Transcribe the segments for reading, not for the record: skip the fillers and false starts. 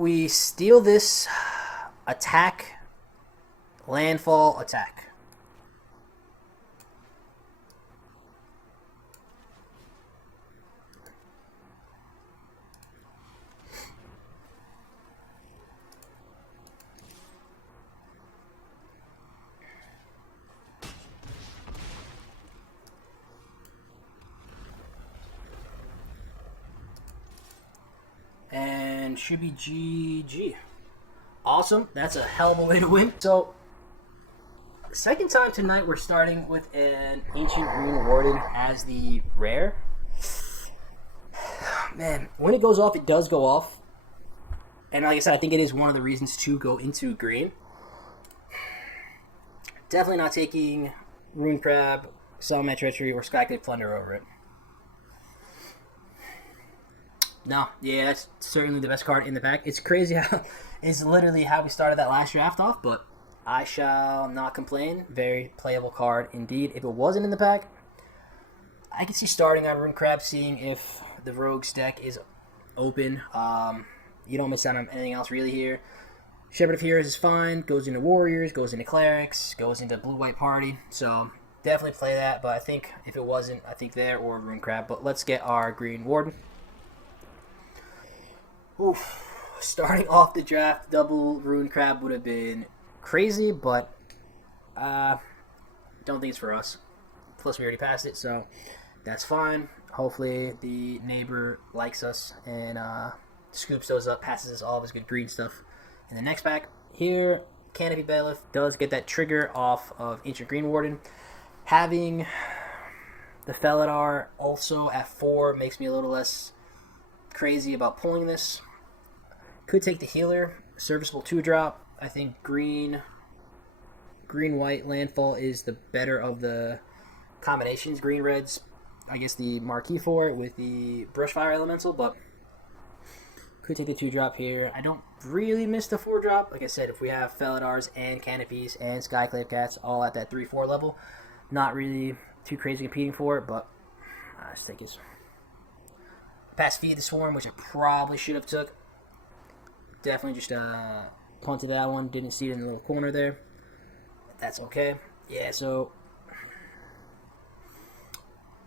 we steal this, attack, landfall, attack. And should be GG. Awesome. That's a hell of a way to win. So, second time tonight we're starting with an Ancient Green Warden as the rare. Man, when it goes off, it does go off. And like I said, I think it is one of the reasons to go into green. Definitely not taking Rune Crab, Salamence Treachery, or Skyclave Plunder over it. No, yeah, that's certainly the best card in the pack. It's crazy how it's literally how we started that last draft off, but I shall not complain. Very playable card indeed. If it wasn't in the pack, I could see starting on Rune Crab, seeing if the Rogue's deck is open. You don't miss out on anything else really here. Shepherd of Heroes is fine. Goes into Warriors, goes into Clerics, goes into Blue-White Party. So definitely play that, but I think if it wasn't, I think there or Rune Crab. But let's get our Green Warden. Oof. Starting off the draft, double Rune Crab would have been crazy, but don't think it's for us. Plus, we already passed it, so that's fine. Hopefully, the neighbor likes us and scoops those up, passes us all of his good green stuff. In the next pack, here, Canopy Bailiff does get that trigger off of Ancient Green Warden. Having the Felidar also at 4 makes me a little less crazy about pulling this. Could take the healer, serviceable 2-drop. I think green-white landfall is the better of the combinations. Green-red's, I guess, the marquee for it with the Brushfire Elemental, but could take the 2-drop here. I don't really miss the 4-drop. Like I said, if we have Felidars and Canopies and Skyclave Cats all at that 3-4 level, not really too crazy competing for it, but let's take his. Pass Feed the Swarm, which I probably should have took. Definitely just punted that one. Didn't see it in the little corner there. That's okay. Yeah, so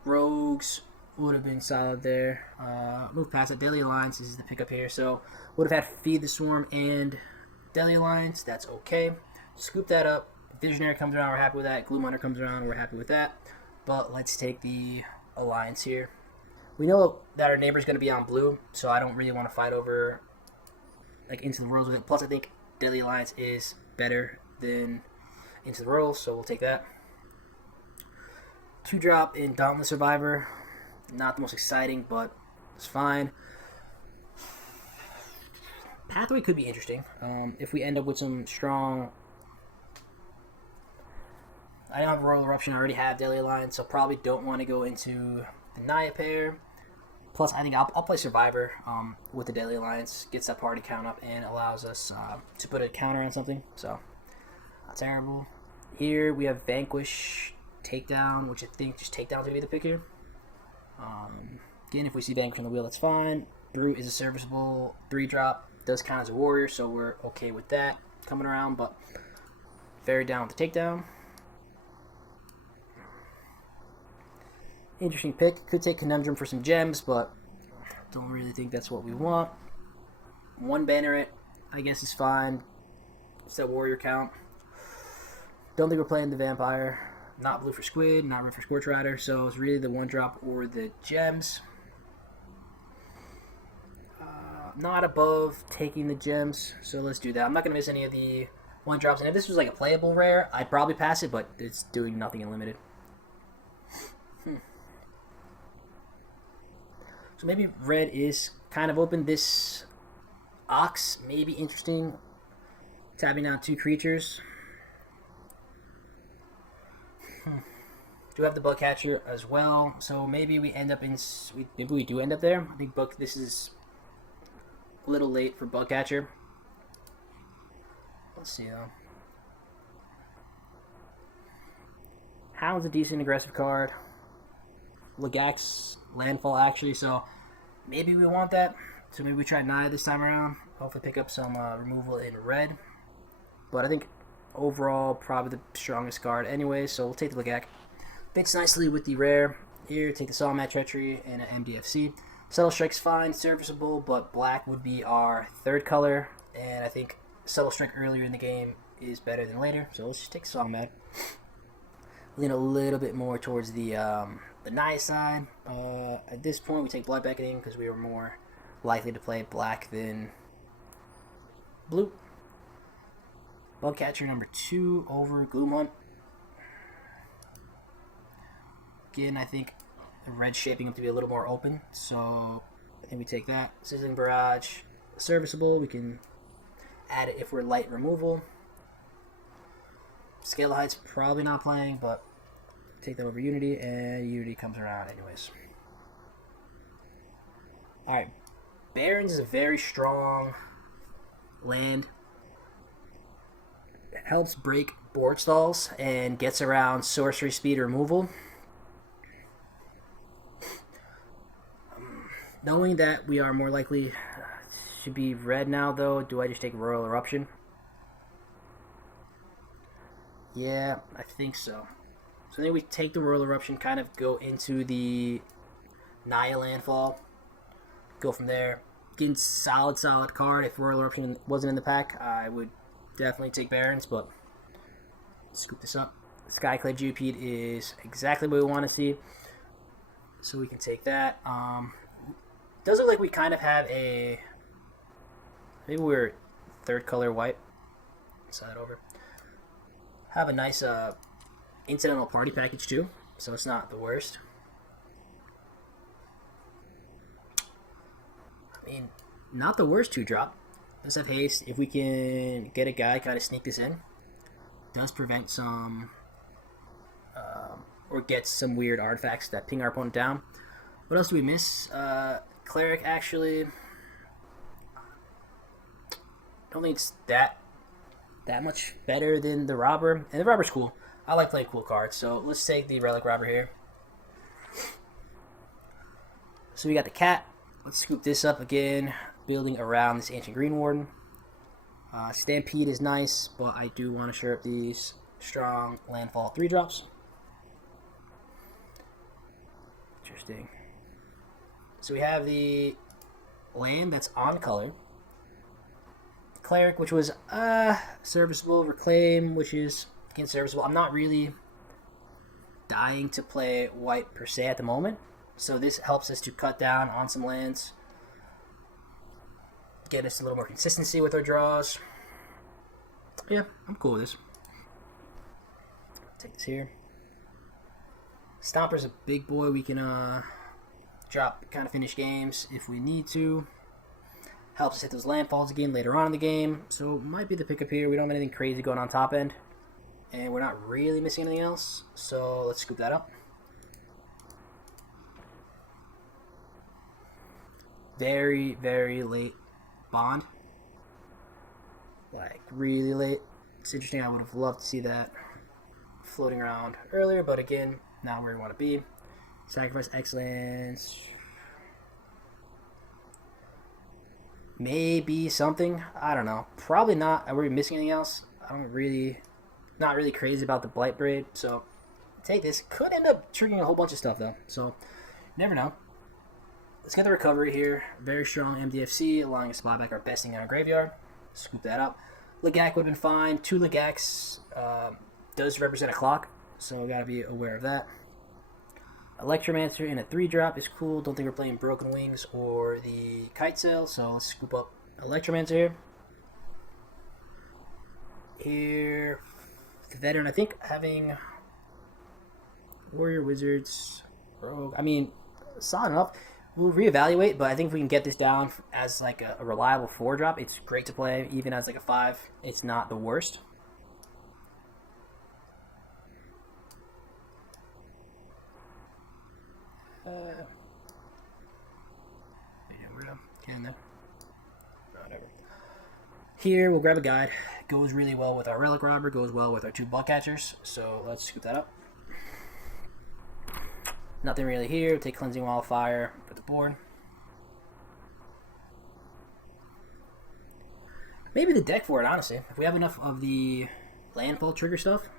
Rogues would have been solid there. Move past it. Deadly Alliance is the pickup here. So would have had Feed the Swarm and Deadly Alliance. That's okay. Scoop that up. Visionary comes around. We're happy with that. Gloom Hunter comes around. We're happy with that. But let's take the Alliance here. We know that our neighbor's going to be on blue, so I don't really want to fight over Into the Worlds with it. Plus, I think Deadly Alliance is better than Into the Worlds, so we'll take that. 2-drop in Dauntless Survivor. Not the most exciting, but it's fine. Pathway could be interesting. If we end up with some strong... I don't have Royal Eruption. I already have Deadly Alliance, so probably don't want to go into the Naya pair. Plus, I think I'll play Survivor with the Deadly Alliance. Gets that party count up and allows us to put a counter on something. So, not terrible. Here we have Vanquish, Takedown, which I think just Takedown's going to be the pick here. Again, if we see Vanquish on the wheel, that's fine. Brute is a serviceable 3-drop. Does count as a warrior, so we're okay with that coming around. But very down with the Takedown. Interesting pick. Could take Conundrum for some gems, but don't really think that's what we want. 1 Banneret, I guess, is fine. It's that warrior count. Don't think we're playing the Vampire. Not blue for Squid, not red for Scorch Rider, so it's really the 1-drop or the gems. Not above taking the gems, so let's do that. I'm not going to miss any of the 1-drops, and if this was like a playable rare, I'd probably pass it, but it's doing nothing in limited. So maybe red is kind of open. This Ox may be interesting. Tapping out 2 creatures. Do have the Bugcatcher as well. So maybe we end up in... Maybe we do end up there. I think this is a little late for Bugcatcher. Let's see though. Hound's a decent aggressive card. Legax landfall actually, so maybe we want that. So maybe we try Naya this time around. Hopefully pick up some removal in red. But I think overall probably the strongest card anyway, so we'll take the Legak. Fits nicely with the rare. Here, take the Solomon Treachery and an MDFC. Subtle Strike's fine, serviceable, but black would be our third color, and I think Subtle Strike earlier in the game is better than later, so let's just take Solomon. Lean a little bit more towards the Naya side. At this point, we take Blood Beckoning because we are more likely to play black than blue. Bugcatcher number 2 over Gloomhunt. Again, I think the red shaping up to be a little more open, so I think we take that. Sizzling Barrage, serviceable. We can add it if we're light removal. Scale of Height's probably not playing, but take that over Unity, and Unity comes around anyways. Alright, Barrens is a very strong land. It helps break board stalls and gets around sorcery speed removal. Knowing that we are more likely to be red now, though, do I just take Royal Eruption? Yeah, I think so. So I think we take the Royal Eruption, kind of go into the Naya landfall, go from there. Getting solid card. If Royal Eruption wasn't in the pack, I would definitely take Barrens, but scoop this up. Skyclave Geopede is exactly what we want to see, so we can take that. Does look like we kind of have a... Maybe we're third color white. Slide over. Have a nice incidental party package too, so it's not the worst. I mean, not the worst 2-drop. Let's have haste. If we can get a guy, kind of sneak this in. Does prevent some... or get some weird artifacts that ping our opponent down. What else do we miss? Cleric, actually... don't think it's that much better than the Robber. And the Robber's cool. I like playing cool cards, so let's take the Relic Robber here. So we got the Cat. Let's scoop this up again, building around this Ancient Green Warden. Stampede is nice, but I do want to shore up these strong landfall 3-drops. Interesting. So we have the land that's on color. Cleric, which was serviceable. Reclaim, which is again serviceable. I'm not really dying to play white per se at the moment, so this helps us to cut down on some lands, get us a little more consistency with our draws. Yeah, I'm cool with this. Take this here. Stomper's a big boy. We can drop, kind of finish games if we need to. Helps us hit those landfalls again later on in the game. So might be the pickup here. We don't have anything crazy going on top end, and we're not really missing anything else. So let's scoop that up. Very, very late Bond. Like really late. It's interesting. I would have loved to see that floating around earlier, but again, not where we want to be. Sacrifice Excellence. Maybe something. I don't know. Probably not. Are we missing anything else? Not really crazy about the Blight Braid. So take this. Could end up triggering a whole bunch of stuff though. So never know. Let's get the recovery here. Very strong MDFC, allowing us to buy back our best thing in our graveyard. Scoop that up. Legak would have been fine. 2 Legaks does represent a clock, so gotta be aware of that. Electromancer in a 3-drop is cool. Don't think we're playing Broken Wings or the Kite Sail, so let's scoop up Electromancer here. Here, the Veteran, I think having Warrior, Wizards, Rogue, I mean, solid enough. We'll reevaluate, but I think if we can get this down as like a reliable 4-drop, it's great to play. Even as like a 5, it's not the worst. Whatever. Here, we'll grab a guide. Goes really well with our Relic Robber, goes well with our 2 Bugcatchers, so let's scoop that up. Nothing really here. We'll take Cleansing Wildfire for the board. Maybe the deck for it, honestly. If we have enough of the landfall trigger stuff,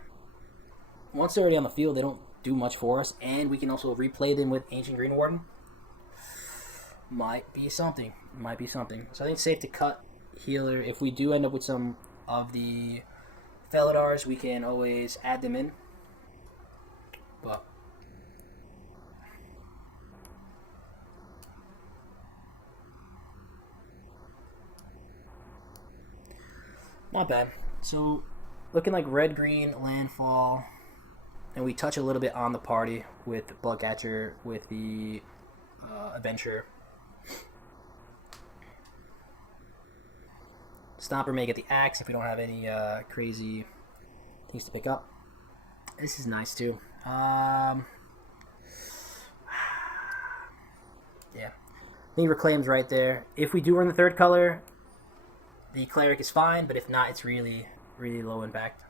once they're already on the field, they don't do much for us, and we can also replay them with Ancient Green Warden. Might be something. Might be something. So I think it's safe to cut healer. If we do end up with some of the Felidars, we can always add them in. But not bad. So looking like red-green landfall, and we touch a little bit on the party with Bloodcatcher, with the Adventure. Stomper may get the axe if we don't have any crazy things to pick up. This is nice too. Yeah. I think Reclaim's right there. If we do run the third color, the Cleric is fine, but if not, it's really, really low impact.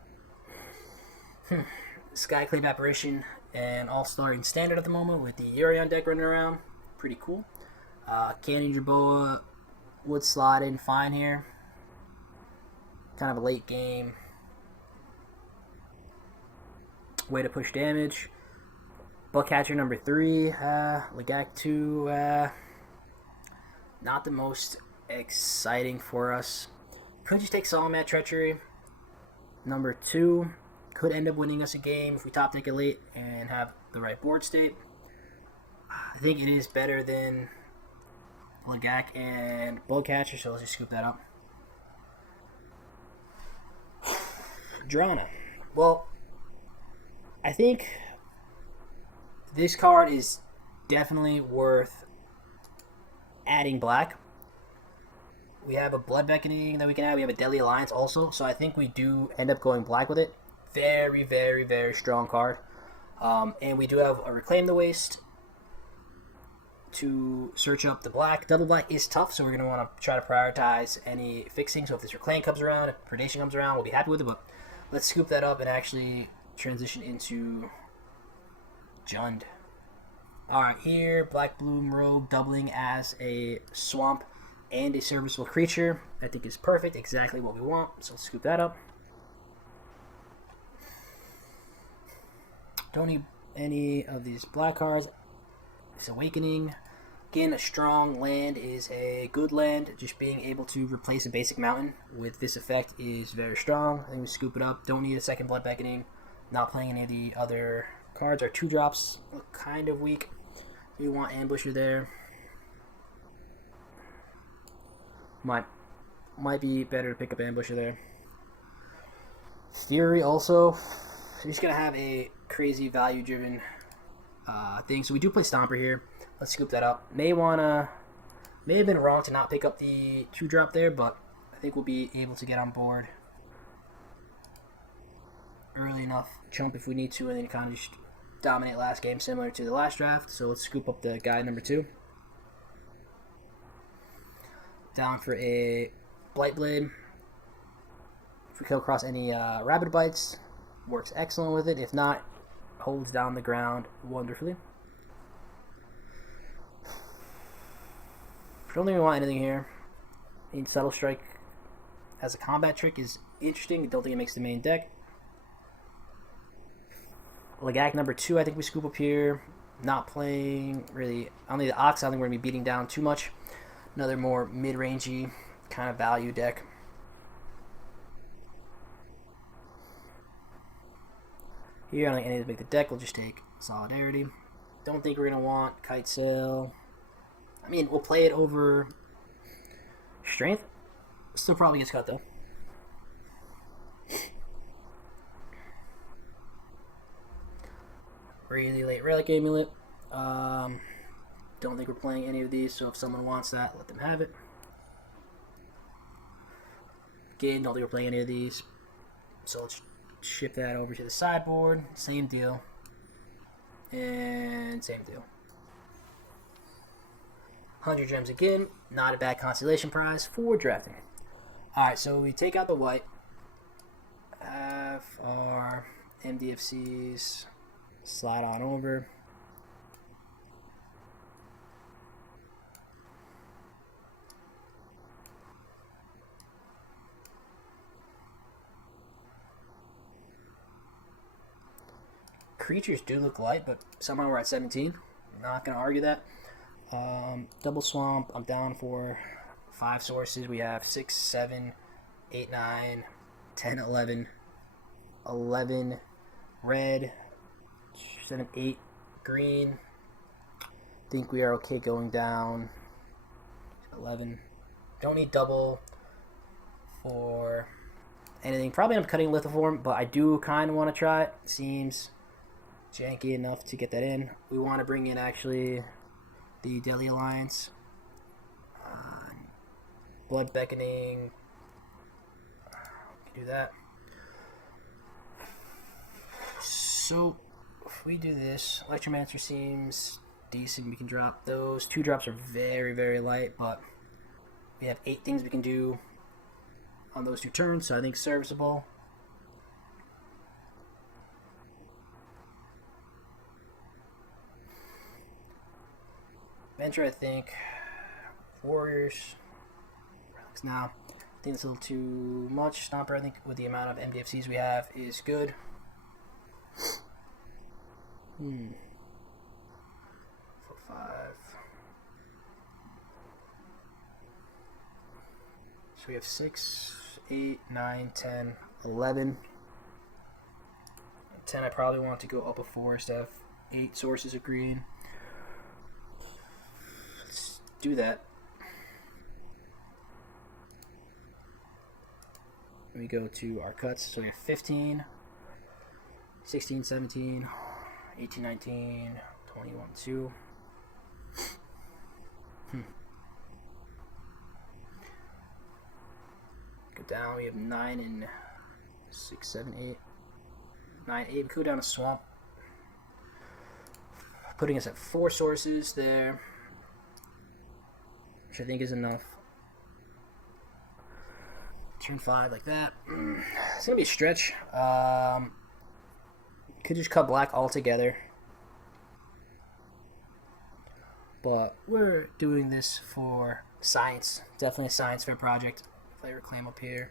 Skyclave Apparition and All-Star in Standard at the moment with the Urion deck running around. Pretty cool. Canyon Jerboa would slot in fine here. Kind of a late game way to push damage. Buckcatcher number 3, Legak 2, not the most exciting for us. Could just take Salamat Treachery. Number 2 could end up winning us a game if we top deck it late and have the right board state. I think it is better than Legak and Bullcatcher, so let's just scoop that up. Drana. Well, I think this card is definitely worth adding black. We have a Blood Beckoning that we can add. We have a Deadly Alliance also, so I think we do end up going black with it. Very, very, very strong card. And we do have a Reclaim the Waste to search up the black. Double black is tough, so we're going to want to try to prioritize any fixing. So if this Reclaim comes around, if Predation comes around, we'll be happy with it, but let's scoop that up and actually transition into Jund. Alright, here, Black Bloom Rogue doubling as a swamp and a serviceable creature. I think is perfect, exactly what we want. So let's scoop that up. Don't need any of these black cards. This Awakening. Again, a strong land is a good land. Just being able to replace a basic mountain with this effect is very strong. I think we scoop it up. Don't need a second Blood Beckoning. Not playing any of the other cards. Our 2-drops look kind of weak. We want Ambusher there. Might be better to pick up Ambusher there. Fury also. So he's going to have a crazy value-driven thing. So we do play Stomper here. Let's scoop that up. May have been wrong to not pick up the 2-drop there, but I think we'll be able to get on board early enough. Chump if we need to, and then kind of just dominate last game, similar to the last draft. So let's scoop up the guy number 2. Down for a Blightblade. If we come across any Rabid Bites, works excellent with it. If not, holds down the ground wonderfully. I don't think we want anything here. Subtle Strike as a combat trick is interesting. I don't think it makes the main deck. Legak number 2, I think we scoop up here. Not playing really. Only the Ox, I don't think we're going to be beating down too much. Another more mid-rangey kind of value deck. Here, I don't think any of the big the deck. We'll just take Solidarity. Don't think we're going to want Kite Sail. I mean, we'll play it over Strength. Still probably gets cut, though. Really late Relic Amulet. Don't think we're playing any of these, so if someone wants that, let them have it. Again, don't think we're playing any of these. So let's ship that over to the sideboard. Same deal. And same deal. 100 gems again. Not a bad consolation prize for drafting. Alright, so we take out the white. Have our MDFCs slide on over. creatures do look light, but somehow we're at 17. Not going to argue that. Double swamp, I'm down for 5 sources. We have 6, 7, 8, 9, 10, 11, 11 red, 7, 8 green. Think we are okay going down 11. Don't need double for anything. Probably end up cutting Lithoform, but I do kind of want to try it. Seems janky enough to get that in. We want to bring in actually the Deadly Alliance, Blood Beckoning. We can do that. So if we do this, Electromancer seems decent. We can drop those. 2 drops are very, very light, but we have 8 things we can do on those 2 turns, so I think serviceable. Venture, I think. Warriors. Relics now. I think it's a little too much. Stomper, I think, with the amount of MDFCs we have, is good. 4, 5. So we have 6, 8, 9, 10, 11. 10, I probably want to go up a 4 instead of 8 sources of green. Let's do that. We go to our cuts. So we have 15, 16, 17, 18, 19, 21, 2. Go down. We have 9 and 6, 7, 8. 9, 8. We go down a swamp. Putting us at 4 sources there, which I think is enough. Turn 5 like that. It's going to be a stretch. Could just cut black altogether. But we're doing this for science. Definitely a science fair project. Play Reclaim up here.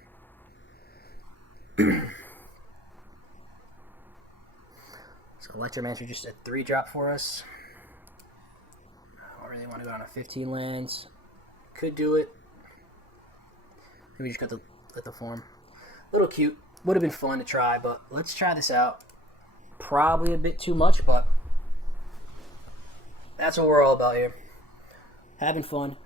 So Electromancer just a 3 drop for us. I don't really want to go on a 15 lands. Could do it. Maybe just got the Lithoform. A little cute. Would have been fun to try, but let's try this out. Probably a bit too much, but that's what we're all about here. Having fun.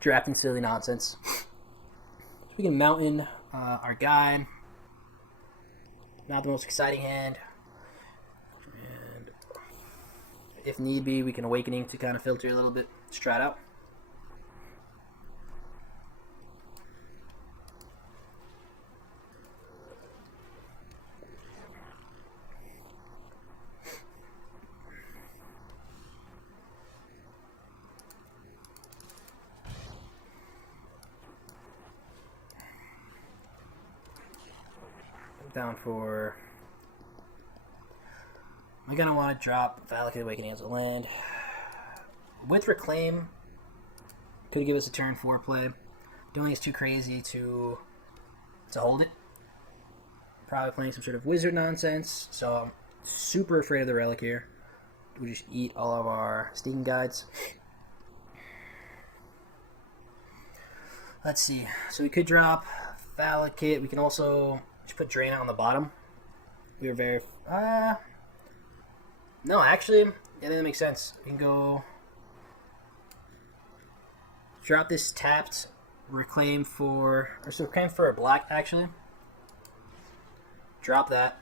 Drafting silly nonsense. So we can mountain our guy. Not the most exciting hand. And if need be, we can Awakening to kind of filter a little bit. Let's try it out. Down for... I'm going to want to drop Valakut Awakening as a land. With Reclaim, could give us a turn 4 play. Don't think it's too crazy to hold it. Probably playing some sort of wizard nonsense, so I'm super afraid of the Relic here. We just eat all of our Sneaking Guides. Let's see. So we could drop Valakut. We can also just put Drain out on the bottom. We are very... no, actually, I think that makes sense. We can go... Drop this tapped, Reclaim for... Or so Reclaim for a black, actually. Drop that.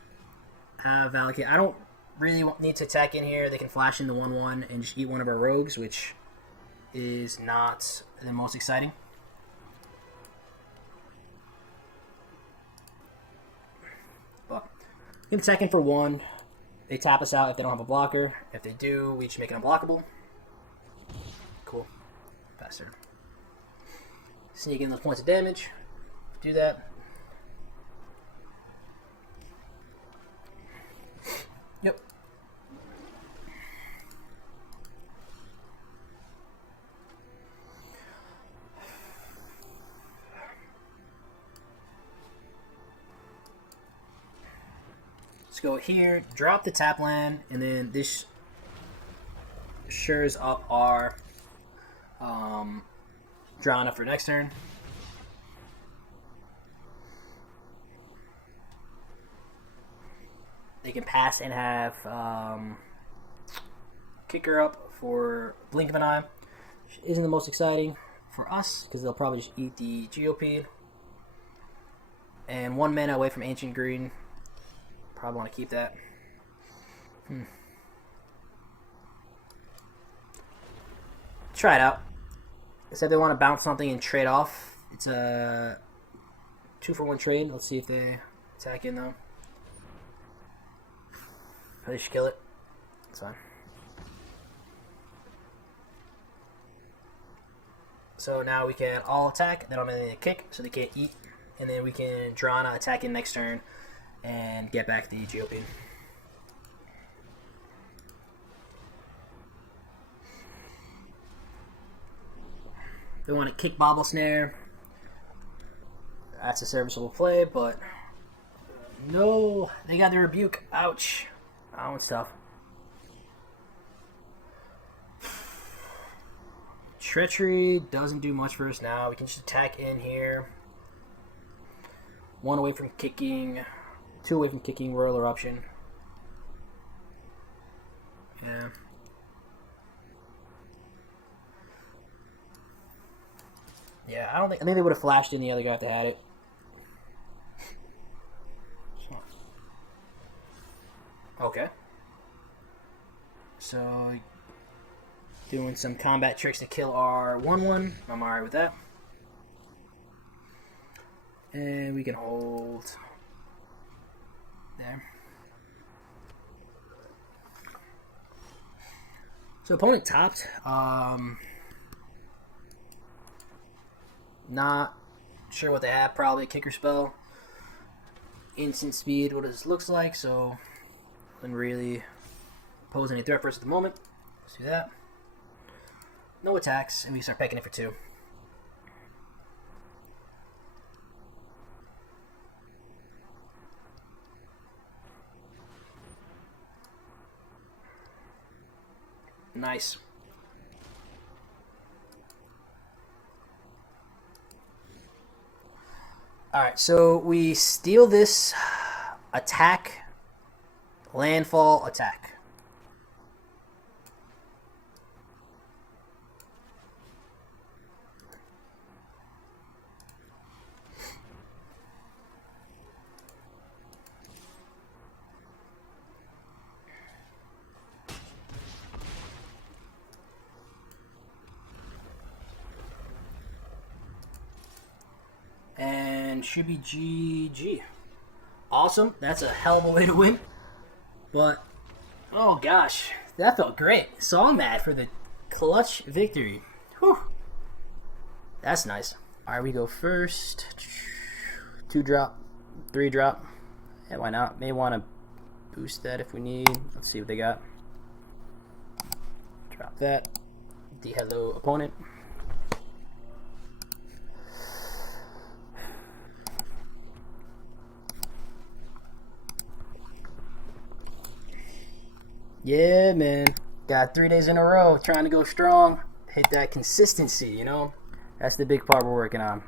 Have Valakut. I don't really need to attack in here. They can flash in the 1/1 and just eat one of our rogues, which is not the most exciting. But we can attack in for 1. They tap us out if they don't have a blocker. If they do, we just make it unblockable. Cool. Faster. Sneak in those points of damage. Do that. Yep. Let's go here, drop the tap land, and then this shures up our Drana for next turn. They can pass and have Kicker up for Blink of an Eye, which isn't the most exciting for us because they'll probably just eat the GOP. And 1 mana away from Ancient Green. Probably want to keep that. Try it out. Except they want to bounce something and trade off. It's a 2-for-1 trade. Let's see if they attack in though. Probably should kill it. It's fine. So now we can all attack. They don't have anything to kick, so they can't eat. And then we can Drana attack in next turn and get back the GOP. They want to kick Bobble Snare. That's a serviceable play, but no, they got the Rebuke. Ouch. That one's tough. Treachery doesn't do much for us now. We can just attack in here. 1 away from kicking. 2 away from kicking Royal Eruption. Yeah. Yeah, I think they would have flashed in the other guy if they had it. Okay. So doing some combat tricks to kill our 1/1. I'm alright with that. And we can hold there. So opponent topped. Not sure what they have. Probably a kicker spell. Instant speed, what this looks like. So doesn't really pose any threat for us at the moment. Let's do that. No attacks, and we start pecking it for 2. Nice. Alright, so we steal this, attack, landfall, attack. And should be GG. Awesome. That's a hell of a way to win. But, oh gosh, that felt great. So I'm mad for the clutch victory. Whew. That's nice. Alright, we go first. 2 drop, 3 drop. Yeah, why not? May want to boost that if we need. Let's see what they got. Drop that. The hello opponent. Yeah, man. Got 3 days in a row trying to go strong. Hit that consistency, you know? That's the big part we're working on.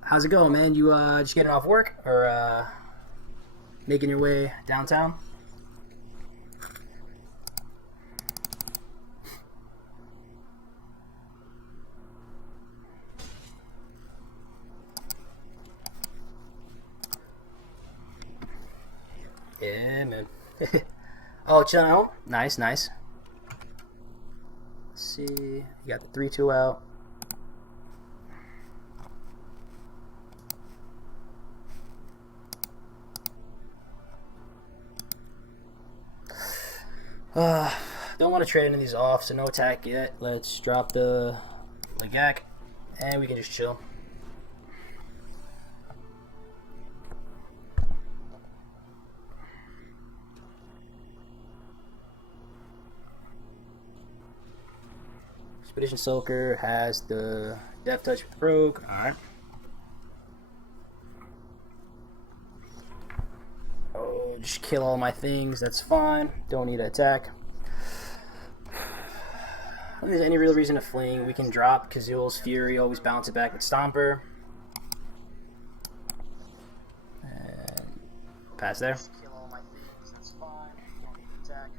How's it going, man? You just getting off work or making your way downtown? Yeah, man. Oh, chilling out. Nice, nice. Let's see. You got the 3/2 out. Don't want to trade any of these off, so no attack yet. Let's drop the Legak, and we can just chill. Expedition Soaker has the Death Touch with Rogue. Alright. Oh, just kill all my things. That's fine. Don't need to attack. If there's any real reason to fling, we can drop Kazul's Fury, always bounce it back with Stomper. And pass there. Kill all my things, that's fine. Don't need to attack.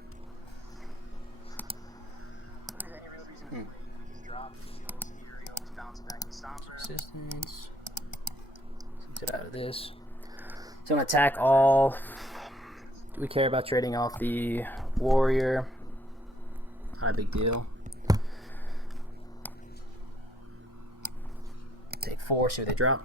If there's any real reason to fling, we can drop Kazul's Fury, always bounce it back with Stomper. Resistance. Let's get out of this. So I'm going to attack all. Do we care about trading off the warrior? Not a big deal. Take 4, see what they drop.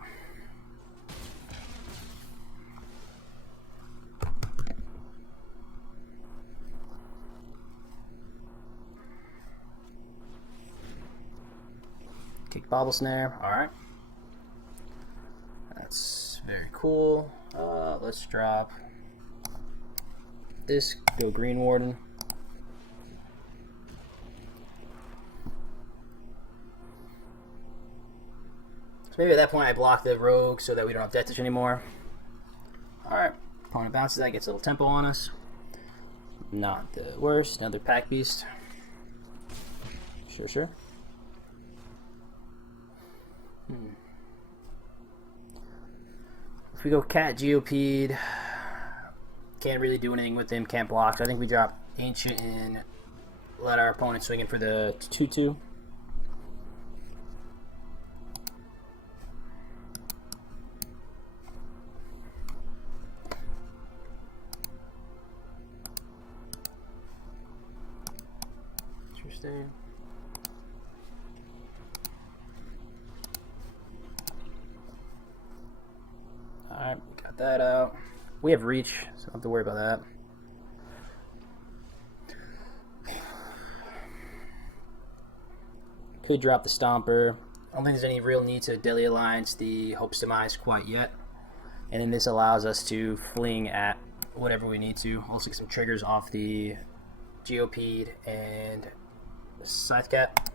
Kick Bobble Snare, alright. That's very cool. Let's drop this, go Green Warden. So maybe at that point I block the Rogue so that we don't have Death Touch anymore. Alright, opponent bounces that, gets a little tempo on us. Not the worst. Another Pack Beast. Sure. If we go Cat Geopede, can't really do anything with him, can't block. So I think we drop Ancient and let our opponent swing in for the 2/2. Interesting. Alright, got that out. We have reach, so don't have to worry about that. Could drop the Stomper. I don't think there's any real need to Deadly Alliance the Hope's Demise quite yet. And then this allows us to fling at whatever we need to. Also get some triggers off the Geopede and Scythe Cat.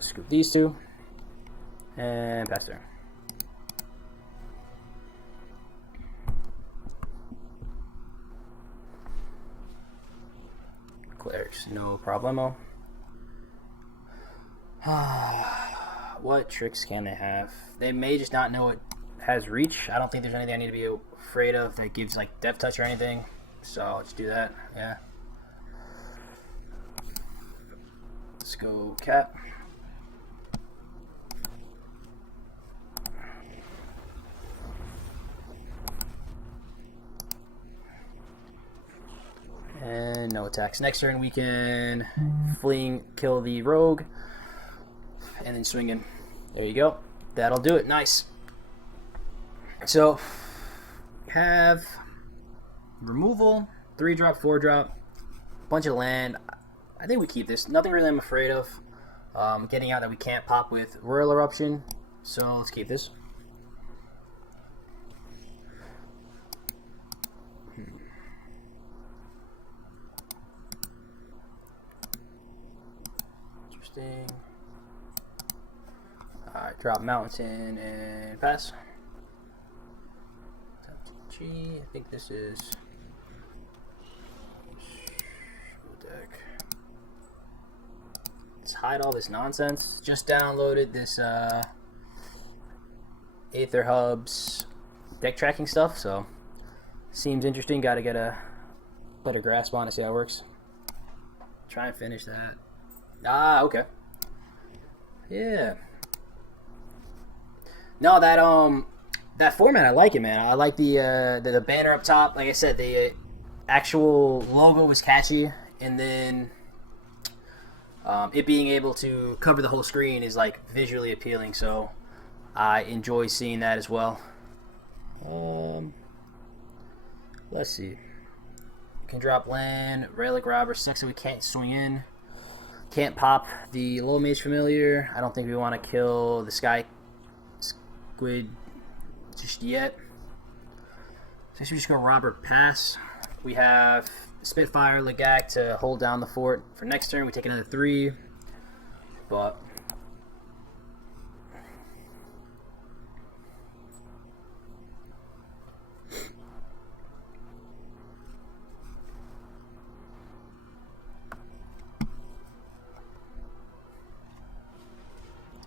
Scoop these two. And pass there. Clerics, no problemo. What tricks can they have? They may just not know it has reach. I don't think there's anything I need to be afraid of that gives like Death Touch or anything. So I'll just do that. Yeah. Let's go Cat. And no attacks. Next turn we can fling, kill the Rogue, and then swing in. There you go. That'll do it. Nice. So, have removal, 3-drop, 4-drop, bunch of land. I think we keep this. Nothing really I'm afraid of. Getting out that we can't pop with Royal Eruption. So let's keep this. Interesting. Alright, drop Mountain and pass. G, I think this is deck. Let's hide all this nonsense. Just downloaded this Aether Hubs deck tracking stuff, so seems interesting. Got to get a better grasp on it, see how it works. Try and finish that. Ah, okay. Yeah. No, that format, I like it, man. I like the banner up top. Like I said, the actual logo was catchy, and then it being able to cover the whole screen is like visually appealing. So I enjoy seeing that as well. Let's see. You can drop land, Relic Robber. Sucks that we can't swing in. Can't pop the Low Mage Familiar. I don't think we want to kill the Sky Squid just yet. So we just go Robber pass. We have Spitfire Legak to hold down the fort. For next turn, we take another 3. But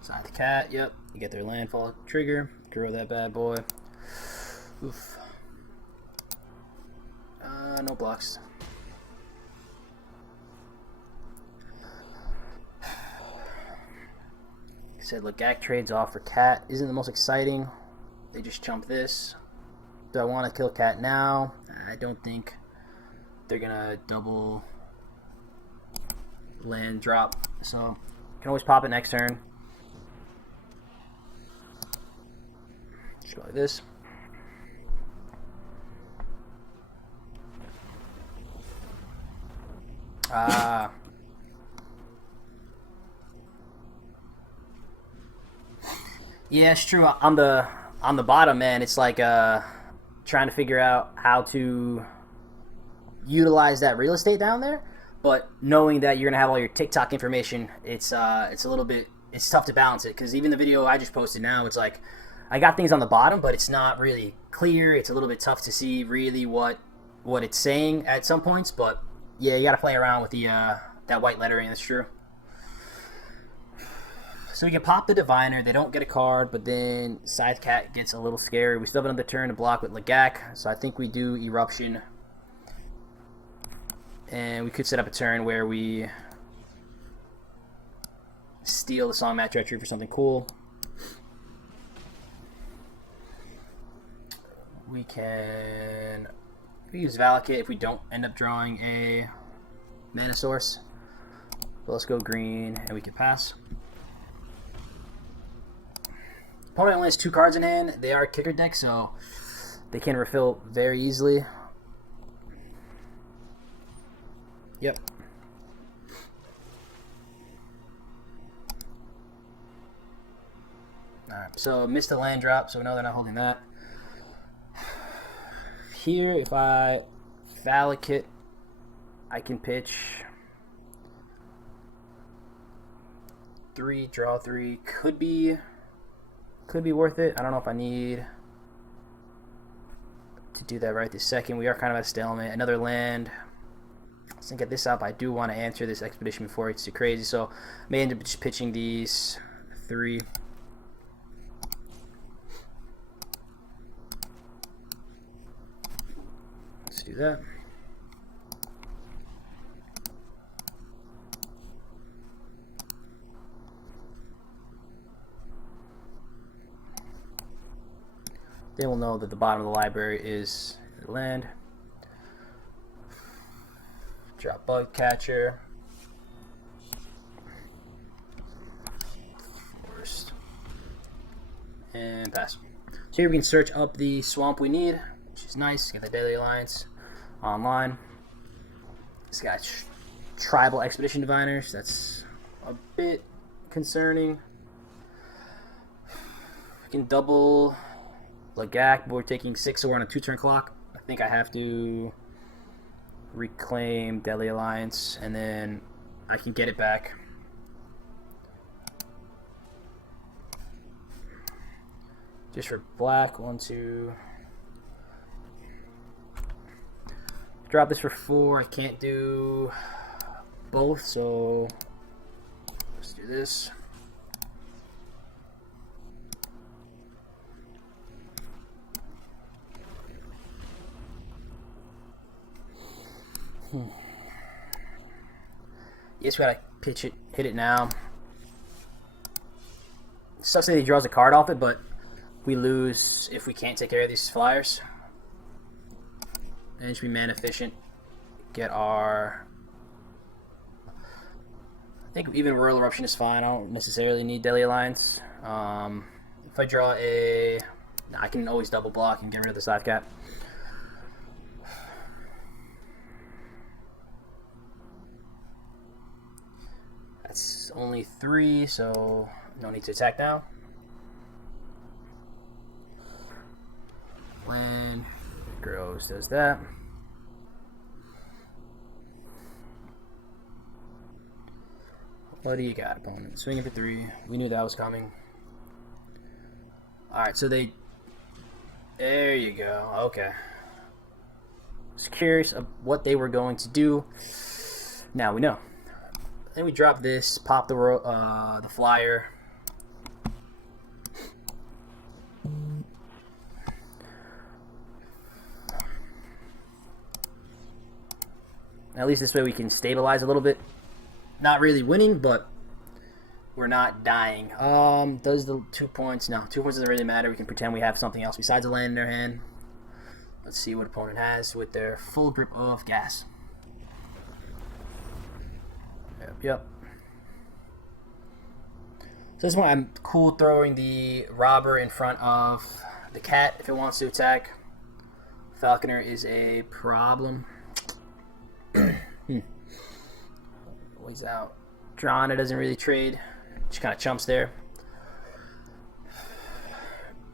Sign the cat. Yep. You get their landfall trigger. Grow that bad boy. Oof. No blocks. Said Lagak trades off for cat. Isn't the most exciting. They just chump this. Do I want to kill cat now? I don't think they're gonna double land drop. So can always pop it next turn. Just go like this. Yeah, it's true. On the bottom, man, it's like trying to figure out how to utilize that real estate down there. But knowing that you're gonna have all your TikTok information, it's a little bit, it's tough to balance it, because even the video I just posted now, it's like I got things on the bottom, but it's not really clear. It's a little bit tough to see really what it's saying at some points. But yeah, you got to play around with the that white lettering. That's true. So we can pop the Diviner. They don't get a card, but then Scythe Cat gets a little scary. We still have another turn to block with Lagak, so I think we do Eruption. And we could set up a turn where we steal the Songmat Treachery for something cool. We can use Valakut if we don't end up drawing a mana source. But let's go green, and we can pass. Opponent only has 2 cards in hand. They are a kicker deck, so they can refill very easily. Yep. Alright, so missed the land drop, so we know they're not holding that. Here, if I Valakut, I can pitch 3, draw 3. Could be worth it. I don't know if I need to do that right this second. We are kind of at a stalemate. Another land. Let's get this up. I do want to answer this expedition before it's too crazy, so I may end up just pitching these 3. Let's do that. They will know that the bottom of the library is land. Drop Bug Catcher. Worst. And pass. So here we can search up the swamp we need, which is nice. Get the Daily Alliance online. This guy's Tribal Expedition Diviners. That's a bit concerning. We can double Lagak, but we're taking 6, so we're on a 2-turn clock. I think I have to reclaim Deadly Alliance, and then I can get it back. Just for black, 1, 2. Drop this for 4. I can't do both, so let's do this. Yes, we gotta pitch it, hit it now. Sucks that he draws a card off it, but we lose if we can't take care of these flyers. And it should be mana efficient. Get our... I think even Royal Eruption is fine. I don't necessarily need Deadly Alliance. If I draw a... I can always double block and get rid of the Scythe Cat. That's only 3, so no need to attack now. When it grows, does that. What do you got, opponent? Swinging for 3. We knew that was coming. Alright, so they... There you go. Okay. Was curious of what they were going to do. Now we know. Then we drop this, pop the flyer. At least this way we can stabilize a little bit. Not really winning, but we're not dying. Does the 2 points? No, 2 points doesn't really matter. We can pretend we have something else besides a land in their hand. Let's see what opponent has with their full grip of gas. Yep. So this one, I'm cool throwing the robber in front of the cat if it wants to attack. Falconer is a problem. He's out. Drana doesn't really trade. Just kind of chumps there.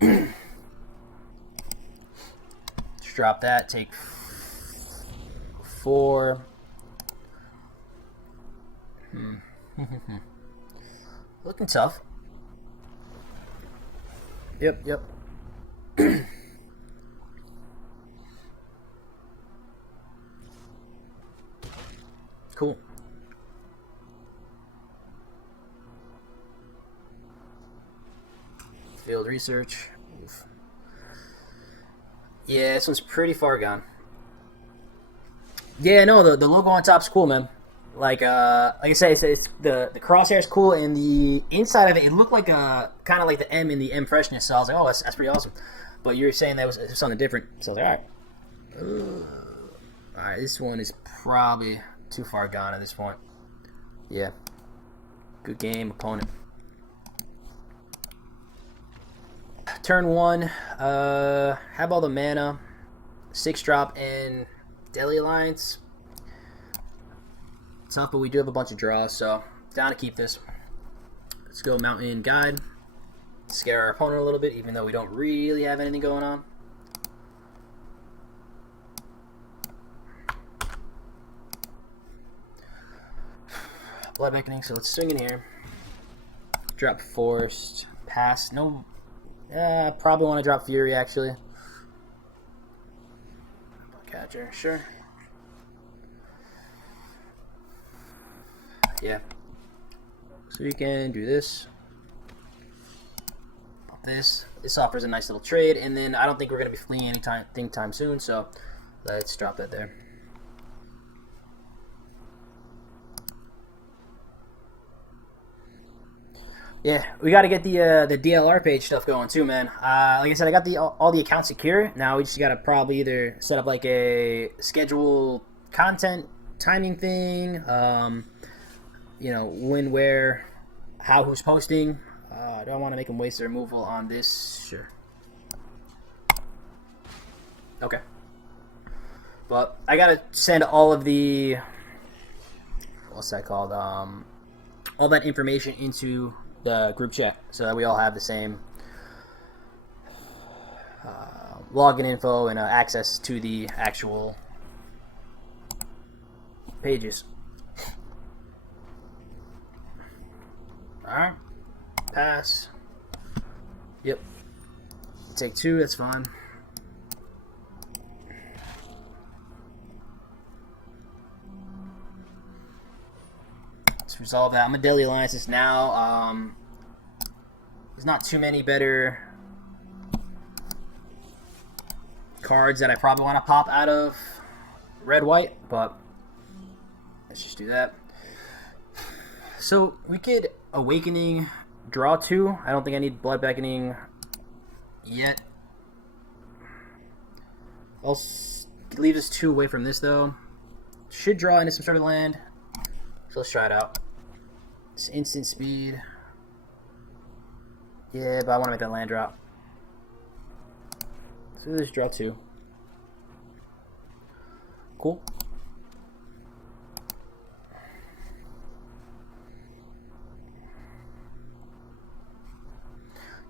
Just drop that. Take 4. Looking tough. Yep. Cool. Field research. Oof. Yeah, this one's pretty far gone. Yeah, no, the logo on top's cool, man. Like I say, it's the crosshair's cool, and the inside of it looked like a kind of like the M in the M freshness. So I was like, oh, that's pretty awesome. But you were saying that was something different, so I was like, all right, this one is probably too far gone at this point. Yeah, good game, opponent. Turn 1, have all the mana, 6-drop and Delhi Alliance. Tough, but we do have a bunch of draws, so down to keep this. Let's go Mountain Guide. Scare our opponent a little bit, even though we don't really have anything going on. Blood Beckoning, so let's swing in here. Drop Forced. Pass. No. Probably want to drop Fury, actually. Catcher, sure. Yeah. So you can do this. This. This offers a nice little trade, and then I don't think we're going to be fleeing anytime soon, so let's drop that there. Yeah, we got to get the DLR page stuff going too, man. Like I said, I got all the accounts secure. Now we just got to probably either set up like a schedule content timing thing, you know, when, where, how, who's posting. Do I want to make them waste their removal on this? Sure. Okay. But I got to send all of the, what's that called? All that information into the group chat so that we all have the same login info and access to the actual pages. Alright. Pass. Yep. Take 2, that's fine. Let's resolve that. I'm a Delhi Alliances now. There's not too many better cards that I probably want to pop out of red-white, but let's just do that. So we could Awakening, draw 2. I don't think I need Blood Beckoning yet. I'll leave this 2 away from this though. Should draw into some sort of land. So let's try it out. It's instant speed. Yeah, but I want to make that land drop. So let's draw 2. Cool.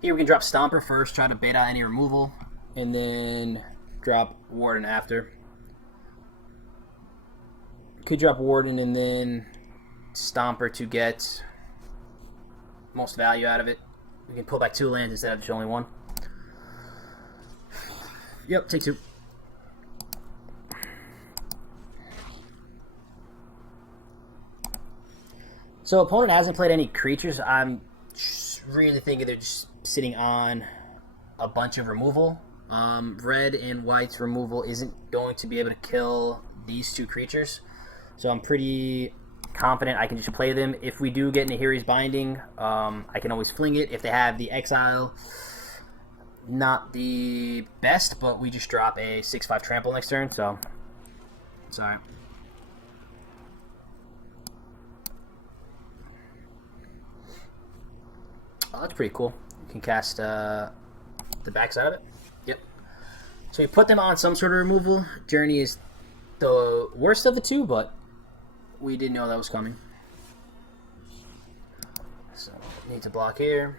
Here we can drop Stomper first, try to bait out any removal, and then drop Warden after. Could drop Warden and then Stomper to get most value out of it. We can pull back 2 lands instead of just only 1. Yep, take 2. So opponent hasn't played any creatures. I'm just really thinking they're just sitting on a bunch of removal. Red and white's removal isn't going to be able to kill these 2 creatures. So I'm pretty confident I can just play them. If we do get Nahiri's Binding, I can always fling it. If they have the Exile, not the best, but we just drop a 6/5 trample next turn, so it's alright. Oh, that's pretty cool. You can cast the backside of it. Yep. So we put them on some sort of removal. Journey is the worst of the two, but we didn't know that was coming. So need to block here.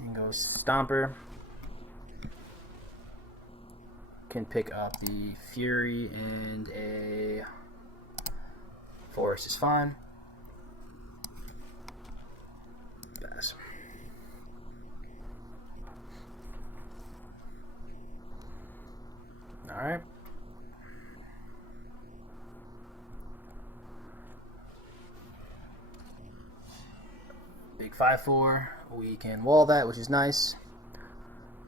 And go Stomper. Can pick up the Fury and a Forest is fine. Pass. Alright. Big 5/4. We can wall that, which is nice.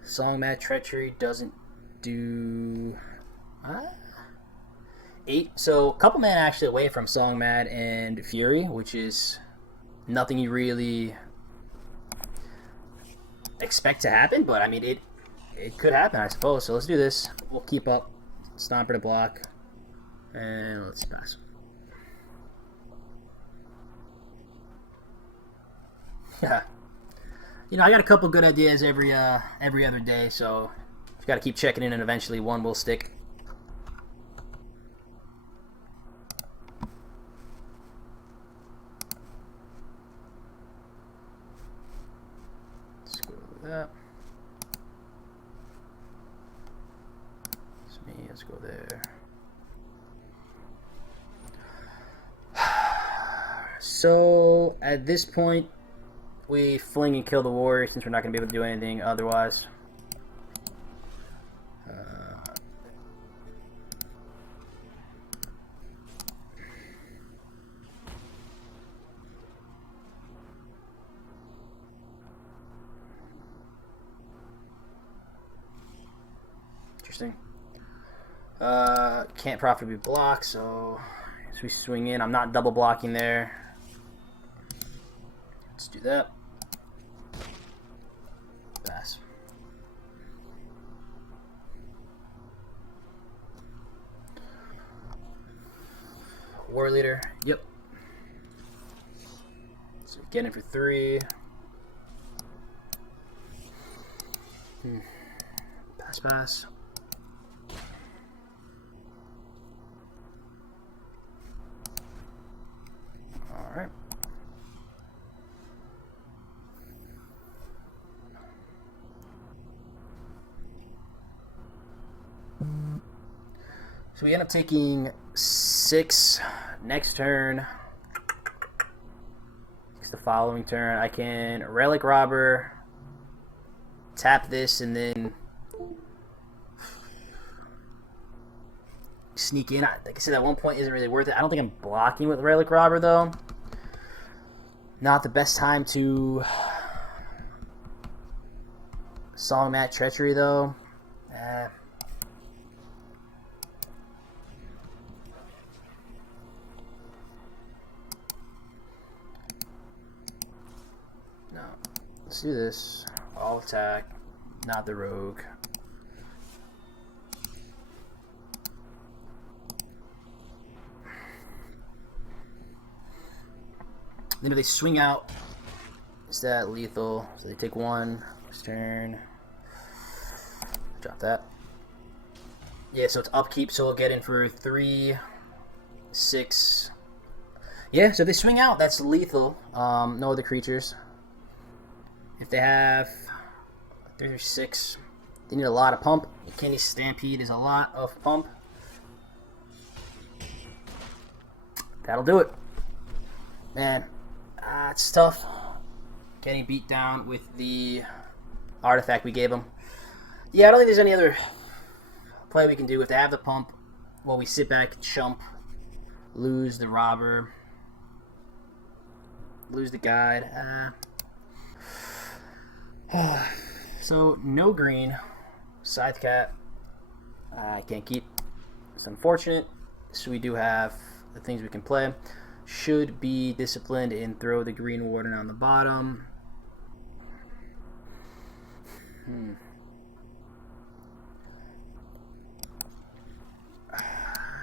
Songmad Treachery doesn't do 8. So a couple mana actually away from Songmad and Fury, which is nothing you really expect to happen, but I mean it could happen, I suppose. So let's do this. We'll keep up. Stomper to block. And let's pass. Yeah. You know, I got a couple good ideas every other day, so you got to keep checking in, and eventually one will stick. Let's go with that. It's me. Let's go there. So at this point, we fling and kill the warrior since we're not going to be able to do anything otherwise. Interesting. Can't profitably block, so as we swing in, I'm not double blocking there. Let's do that. Pass. War leader. Yep. So get in for 3. Pass, pass. All right. So we end up taking 6 next turn. 6 the following turn. I can Relic Robber, tap this, and then sneak in. Like I said, at one point isn't really worth it. I don't think I'm blocking with Relic Robber, though. Not the best time to Songmat Treachery, though. No. Let's do this. All attack, not the rogue. Then if they swing out, is that lethal? So they take 1 this turn. Drop that. Yeah, so it's upkeep, so we'll get in for 3, 6. Yeah, so if they swing out, that's lethal. No other creatures. If they have 3 or 6, they need a lot of pump. Candy Stampede is a lot of pump. That'll do it. Man, it's tough getting beat down with the artifact we gave them. Yeah, I don't think there's any other play we can do. If they have the pump, well, we sit back, chump, lose the robber, lose the guide. So no green, Scythe Cat, I can't keep. It's unfortunate. So we do have the things we can play. Should be disciplined and throw the Green Warden on the bottom.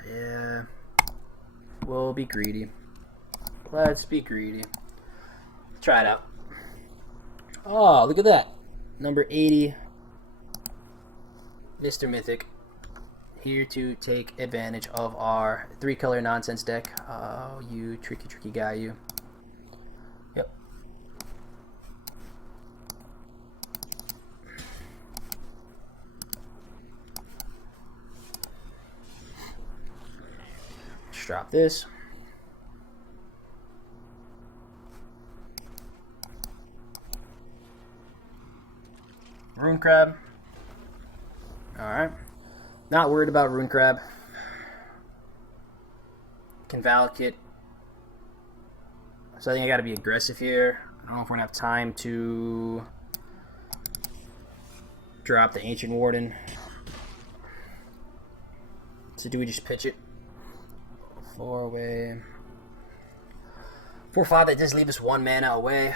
Yeah. We'll be greedy. Let's be greedy. Try it out. Oh, look at that. Number 80. Mr. Mythic. Here to take advantage of our 3-color nonsense deck. Oh, you tricky guy, you. Yep. Just drop this. Rune Crab. Alright. Not worried about Rune Crab. Can Valakut. So I think I gotta be aggressive here. I don't know if we're gonna have time to drop the Ancient Warden. So do we just pitch it? 4-away. 4-5, that does leave us 1 mana away.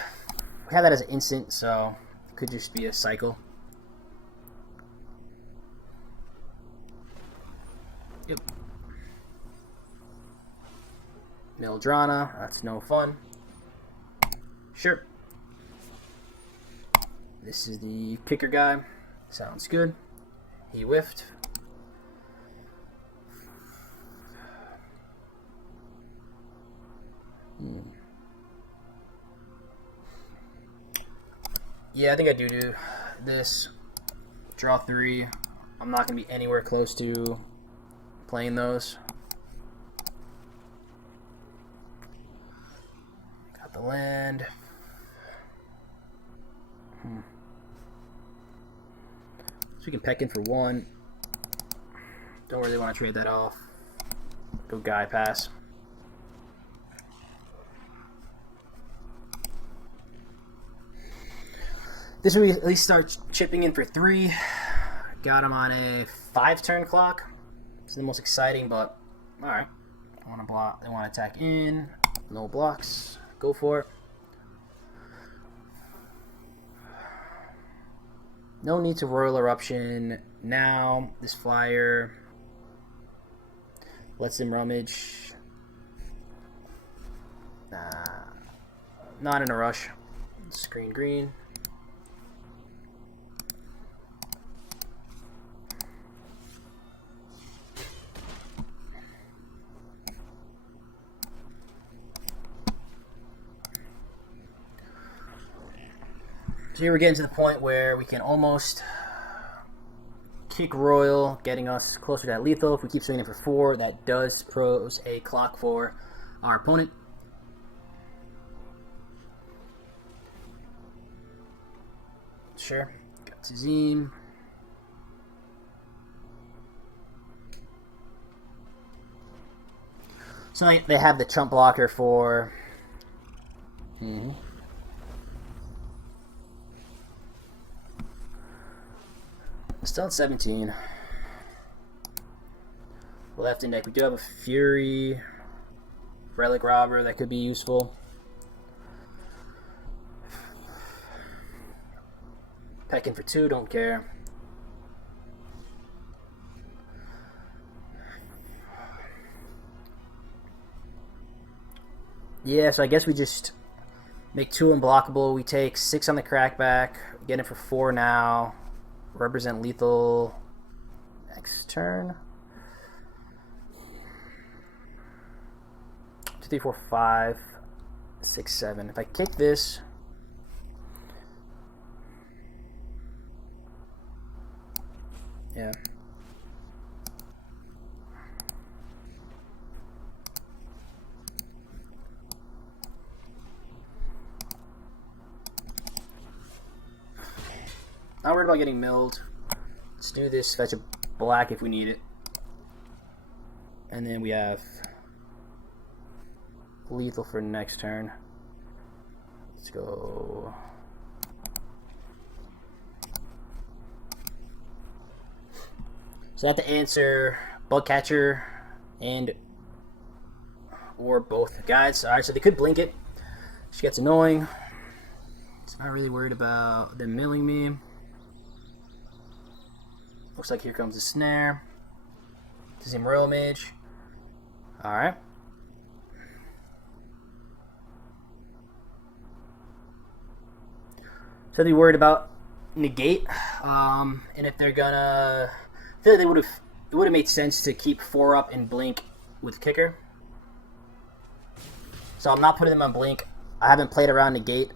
We have that as an instant, so it could just be a cycle. Yep. Mildrana, that's no fun. Sure. This is the kicker guy. Sounds good. He whiffed. Yeah, I think I do this. Draw 3. I'm not going to be anywhere close to playing those. Got the land. So we can peck in for 1. Don't really want to trade that off. Go guy pass. This will at least start chipping in for 3. Got him on a 5-turn clock. It's the most exciting, but alright. I want to block. They want to attack in. No blocks. Go for it. No need to Royal Eruption now. This flyer lets him rummage. Not in a rush. Screen green. So here we're getting to the point where we can almost kick Royal, getting us closer to that lethal. If we keep swinging it for 4, that does pose a clock for our opponent. Sure. Got Tazim. So they have the chump blocker for... Still at 17. Left in deck, we do have a Fury, Relic Robber that could be useful. Pecking for 2, don't care. Yeah, so I guess we just make 2 unblockable. We take 6 on the crackback, get it for 4 now. Represent lethal next turn. 2, 3, 4, 5, 6, 7. If I kick this, yeah. Not worried about getting milled. Let's do this, fetch a black if we need it. And then we have lethal for next turn. Let's go. So I have to answer bug catcher and or both guys. Alright, so they could blink it. She gets annoying. So not really worried about them milling me. Looks like here comes the snare. This is Royal Mage. Alright. So they worried about negate. And if they're gonna, I feel like it would have made sense to keep 4 up and blink with kicker. So I'm not putting them on blink. I haven't played around negate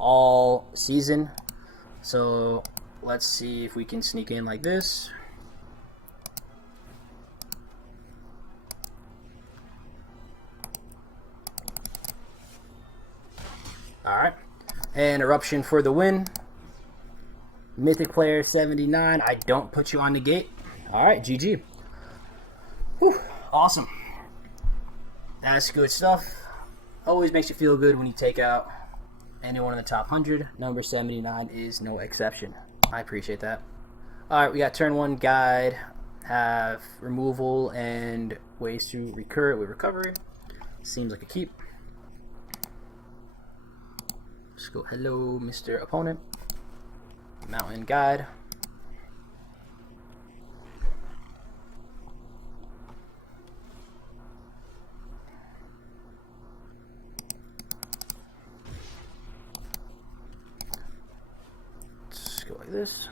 all season. So let's see if we can sneak in like this. Alright. And Eruption for the win. Mythic player 79. I don't put you on negate. Alright, GG. Whew, awesome. That's good stuff. Always makes you feel good when you take out anyone in the top 100. Number 79 is no exception. I appreciate that. Alright, we got turn 1 guide. Have removal and ways to recur it with recovery. Seems like a keep. Let's go, hello, Mr. Opponent. Mountain guide. Let's go like this.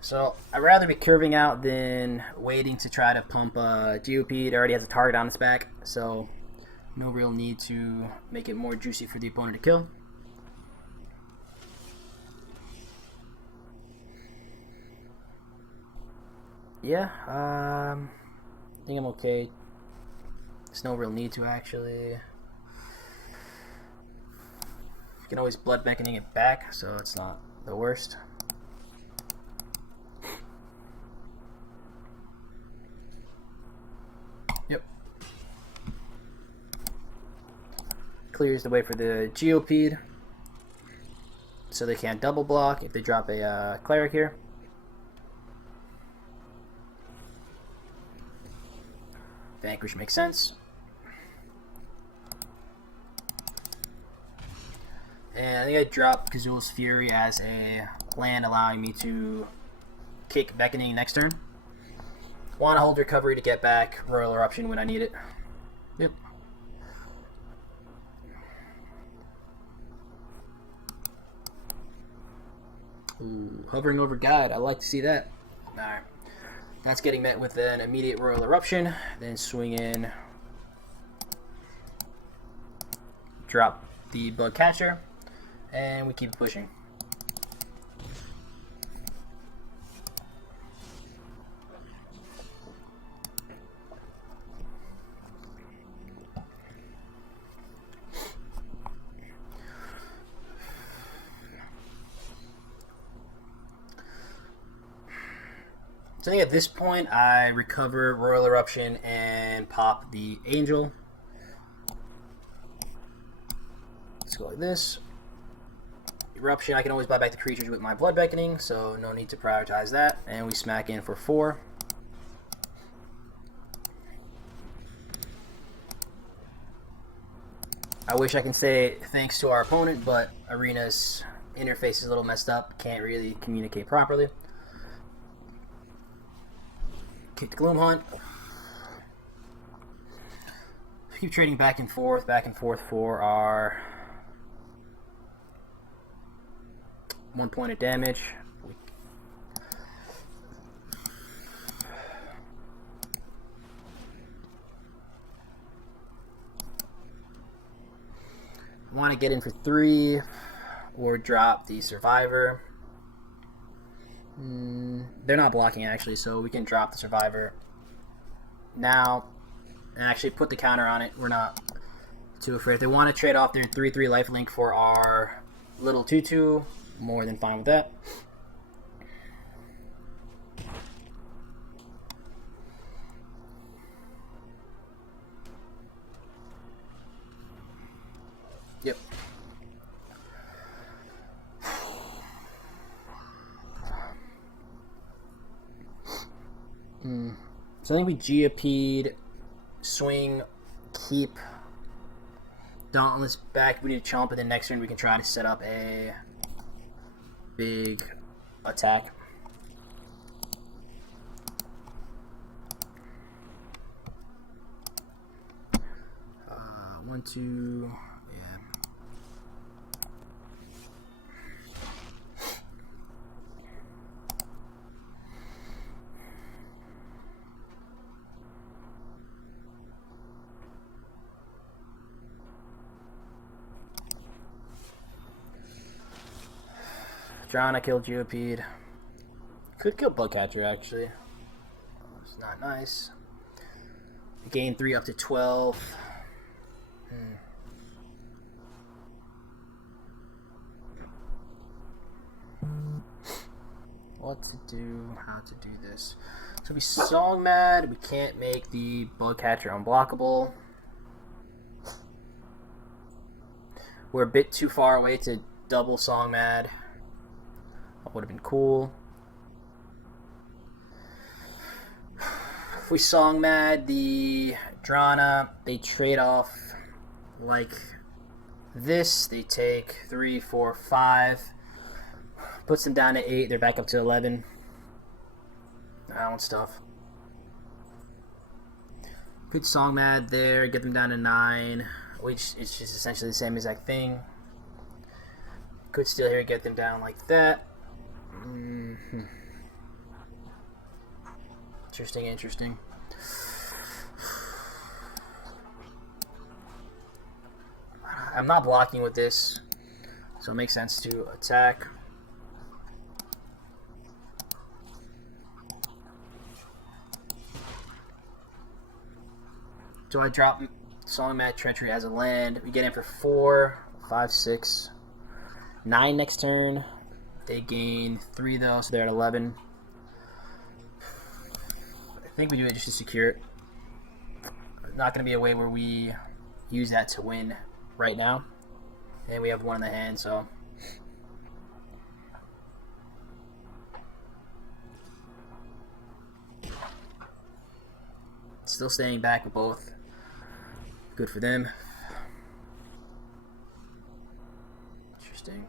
So I'd rather be curving out than waiting to try to pump a GOP. It already has a target on its back, so no real need to make it more juicy for the opponent to kill. Yeah, I think I'm okay. There's no real need to actually. You can always blood beckoning it back, so it's not the worst. Yep. Clears the way for the Geopede, so they can't double block if they drop a cleric here. Vanquish makes sense. And I think I dropped Kazul's Fury as a land allowing me to kick Beckoning next turn. Want to hold recovery to get back Royal Eruption when I need it. Yep. Ooh, hovering over guide. I like to see that. Alright. That's getting met with an immediate Royal Eruption. Then swing in. Drop the Bug Catcher. And we keep pushing. So I think at this point I recover Royal Eruption and pop the Angel. Let's go like this. Eruption, I can always buy back the creatures with my Blood Beckoning, so no need to prioritize that. And we smack in for 4. I wish I can say thanks to our opponent, but Arena's interface is a little messed up. Can't really communicate properly. Kick the Gloom Hunt. Keep trading back and forth for our 1 point of damage. Want to get in for 3 or drop the Survivor. They're not blocking actually, so we can drop the Survivor now and actually put the counter on it. We're not too afraid. If they want to trade off their 3/3 lifelink for our little 2/2, more than fine with that. Yep. So I think we GOP'd, swing, keep Dauntless back. We need to chomp, and then next turn we can try to set up a big attack. One, two, yeah. Drana killed GOP'd. Could kill Bugcatcher, actually. It's not nice. Gain 3 up to 12. What to do, how to do this. So we Song Mad, we can't make the Bugcatcher unblockable. We're a bit too far away to double Song Mad. That would have been cool. If we Song Mad the Drana, they trade off like this. They take 3, 4, 5. Puts them down to 8. They're back up to 11. That one's tough. Could Song Mad there, get them down to 9, which is just essentially the same exact thing. Could still here get them down like that. Interesting, interesting. I'm not blocking with this, so it makes sense to attack. So I drop Song Mad Treachery as a land. We get in for 4, 5, 6, 9 next turn. They gain 3 though, so they're at 11. I think we do it just to secure it. Not going to be a way where we use that to win right now. And we have 1 in the hand, so. Still staying back with both. Good for them. Interesting.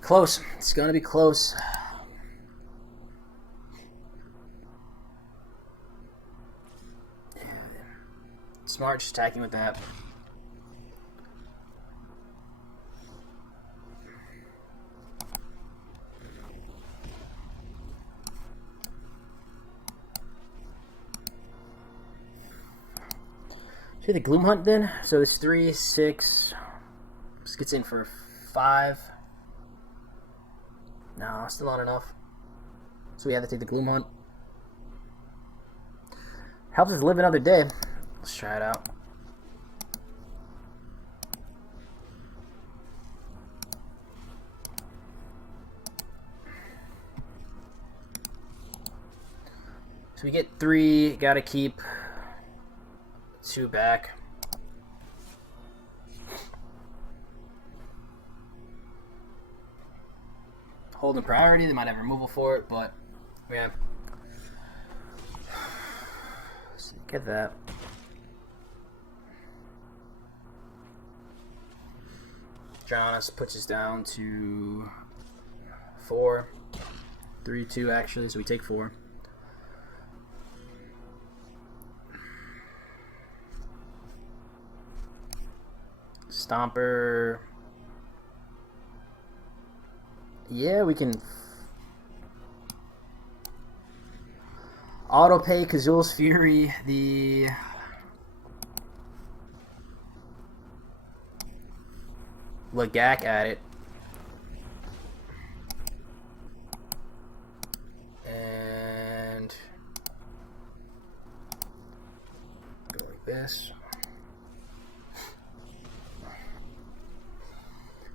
Close. It's going to be close. Smart, just attacking with that. So the Gloom Hunt then. So it's 3, 6. This gets in for 5. No, still not enough. So we have to take the Gloom Hunt. Helps us live another day. Let's try it out. So we get 3, gotta keep 2 back. Holding priority, they might have removal for it, but yeah. So get that. Jonas puts us down to 4. 3, 2 actually, so we take 4. Stomper. Yeah, we can auto pay Kazul's Fury, the Lagak at it. And go like this.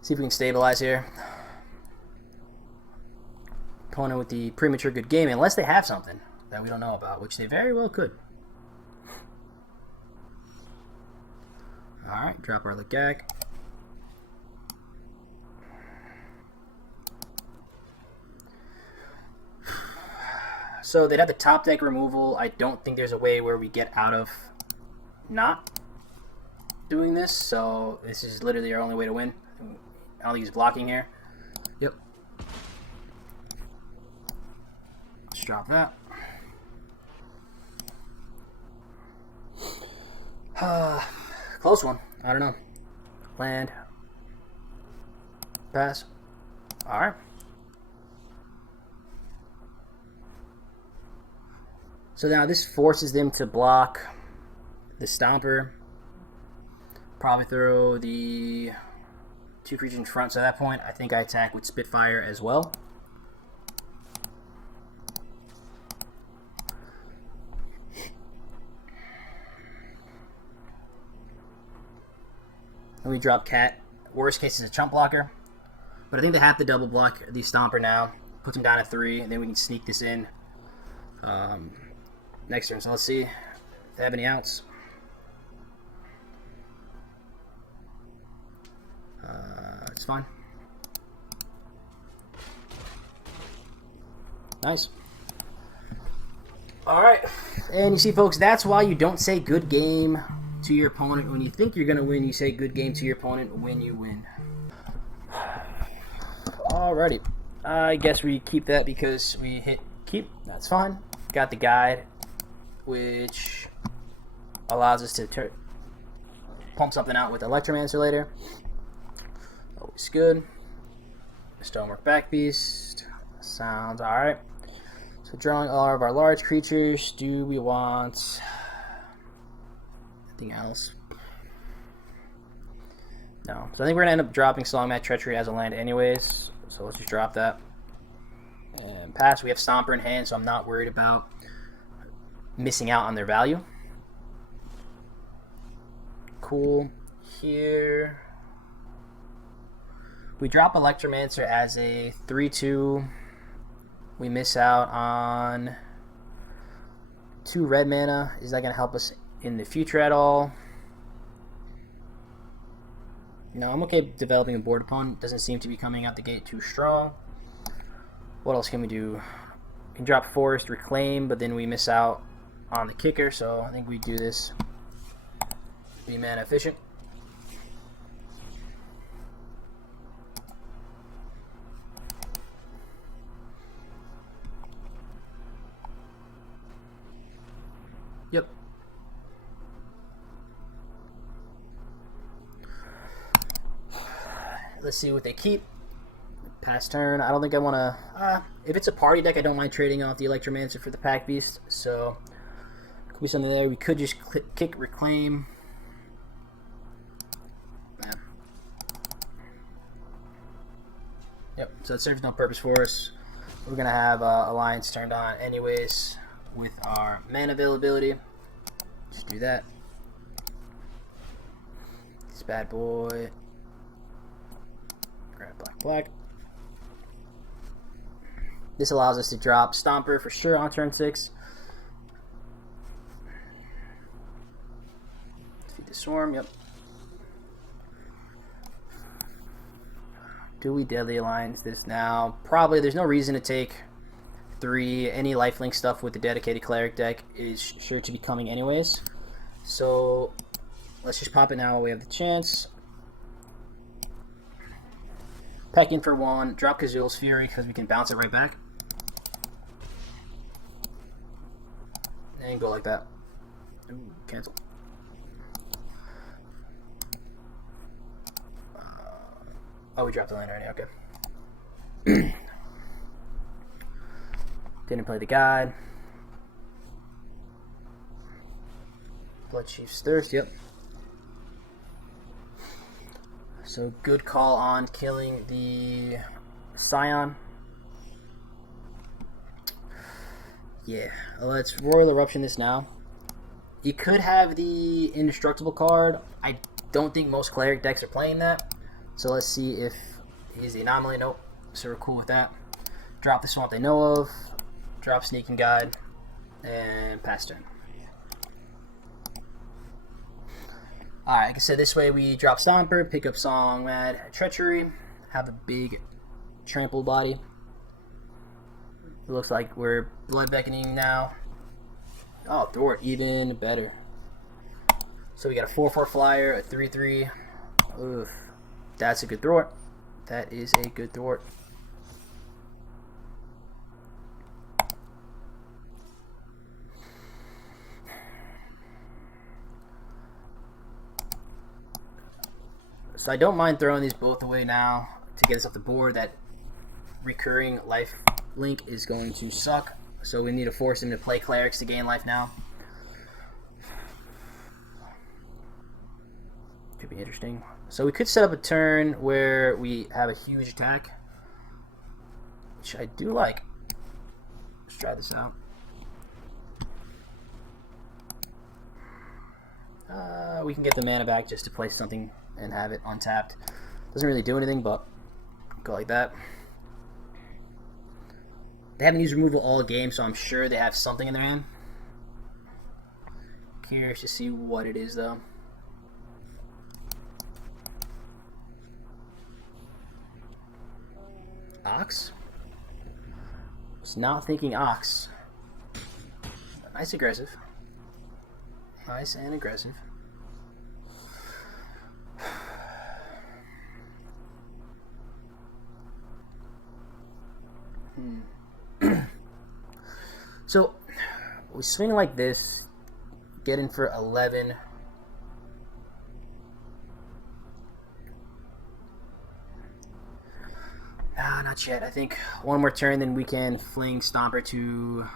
See if we can stabilize here. opponent with the premature good game, unless they have something that we don't know about, which they very well could. Alright, drop our Legag. So they'd have the top deck removal. I don't think there's a way where we get out of not doing this, so this is literally our only way to win. I don't think he's blocking here. Yep. Let's drop that. Close one. I don't know. Land. Pass. Alright. So now this forces them to block the Stomper. Probably throw the 2 creatures in front. So at that point, I think I attack with Spitfire as well. And we drop Cat. Worst case is a chump blocker. But I think they have to double block the Stomper now. Puts them down at 3, and then we can sneak this in next turn. So let's see if they have any outs. It's fine. Nice. Alright. And you see, folks, that's why you don't say good game to your opponent. When you think you're going to win, you say good game to your opponent when you win. Alrighty. I guess we keep that because we hit keep. That's fine. Got the guide, which allows us to pump something out with Electromancer later. Always good. Stonework Back Beast. Sounds alright. So drawing all of our large creatures. Do we want anything else? No. So I think we're going to end up dropping Songmat Treachery as a land anyways. So let's just drop that. And pass. We have Stomper in hand, so I'm not worried about missing out on their value. Cool. Here we drop Electromancer as a 3/2. We miss out on 2 red mana. Is that going to help us in the future at all? No, I'm okay developing a board opponent. Doesn't seem to be coming out the gate too strong. What else can we do? We can drop Forest, Reclaim, but then we miss out on the kicker, so I think we do this. Be mana efficient. Yep. Let's see what they keep. Pass turn. I don't think I want to... if it's a party deck, I don't mind trading off the Electromancer for the Pack Beast. So, could be something there. We could just kick Reclaim. Yep, so it serves no purpose for us. We're going to have Alliance turned on anyways with our mana availability. Just do that. This bad boy. Grab black. This allows us to drop Stomper for sure on turn 6. Feed the Swarm, yep. Do we Deadly Alliance this now? Probably. There's no reason to take 3. Any lifelink stuff with the dedicated cleric deck is sure to be coming anyways. So let's just pop it now while we have the chance. Peck in for 1. Drop Kazul's Fury because we can bounce it right back. And go like that. Ooh, cancel. Oh, we dropped the land already. Okay. Didn't play the guide. Bloodchief's Thirst. Yep. So good call on killing the Scion. Yeah. Let's Royal Eruption this now. You could have the Indestructible card. I don't think most cleric decks are playing that. So let's see if he's the anomaly. Nope. So we're cool with that. drop the swamp they know of, drop Sneaking Guide, and pass turn. Alright, like I said, this way we drop Stomper, pick up Song, Mad, Treachery, have a big trampled body. It looks like we're Blood Beckoning now. Oh, Thwart, even better. So we got a 4/4 flyer, a 3/3. Oof. That's a good thwart. That is a good thwart. So I don't mind throwing these both away now to get us off the board. That recurring life link is going to suck. So we need to force him to play clerics to gain life now. Could be interesting. So we could set up a turn where we have a huge attack, which I do like. Let's try this out. We can get the mana back just to play something and have it untapped. Doesn't really do anything, but go like that. They haven't used removal all game, so I'm sure they have something in their hand. Curious to see what it is, though. Ox? Was not thinking Ox. Nice aggressive. Nice and aggressive. So we swing like this, get in for 11. Not yet. I think one more turn, then we can fling Stomper to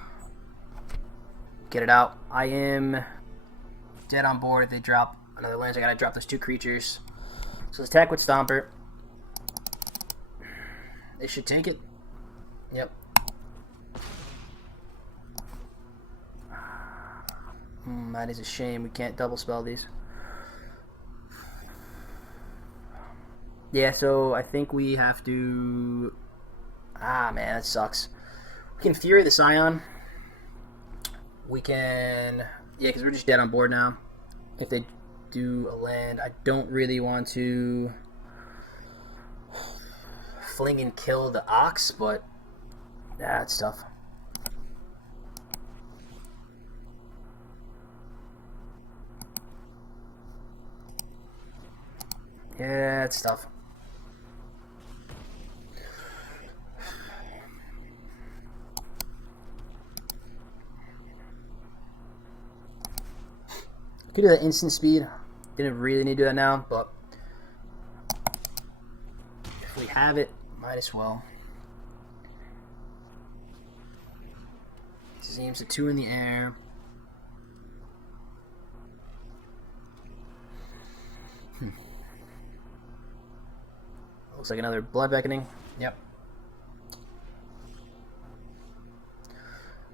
get it out. I am dead on board. If they drop another land, I gotta drop those 2 creatures. So let's attack with Stomper. They should take it. Yep. That is a shame. We can't double spell these. Yeah, so I think we have to... man, that sucks. We can Fury the Scion. We can... Yeah, because we're just dead on board now. If they do a land, I don't really want to fling and kill the Ox, but that's tough. Yeah, it's tough. Could do that instant speed. Didn't really need to do that now, but if we have it, might as well. Seems a 2 in the air. Looks like another Blood Beckoning. Yep.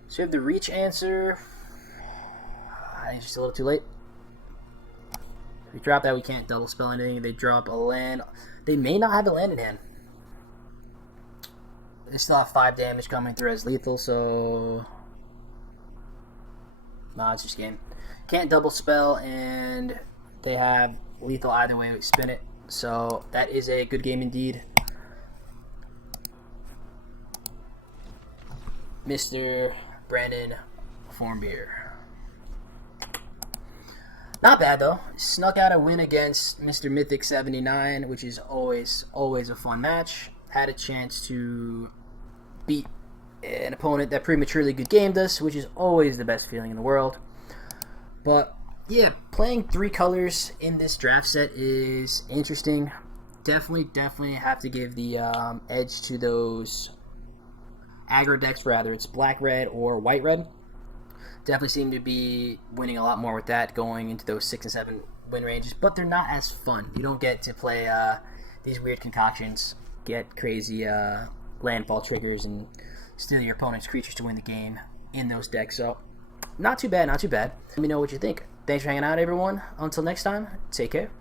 So we have the Reach answer. It's just a little too late. If we drop that, we can't double spell anything. They drop a land. They may not have a land in hand. They still have 5 damage coming through as lethal, so... Nah, it's just game. Can't double spell, and they have lethal either way we spin it. So that is a good game indeed. Mr. Brandon Formbeer. Not bad though. Snuck out a win against Mr. Mythic 79, which is always a fun match. Had a chance to beat an opponent that prematurely good gamed us, which is always the best feeling in the world. But yeah, playing 3 colors in this draft set is interesting. Definitely have to give the edge to those aggro decks, whether it's black-red or white-red. Definitely seem to be winning a lot more with that, going into those 6 and 7 win ranges, but they're not as fun. You don't get to play these weird concoctions, get crazy landfall triggers, and steal your opponent's creatures to win the game in those decks. So not too bad. Let me know what you think. Thanks for hanging out, everyone. Until next time, take care.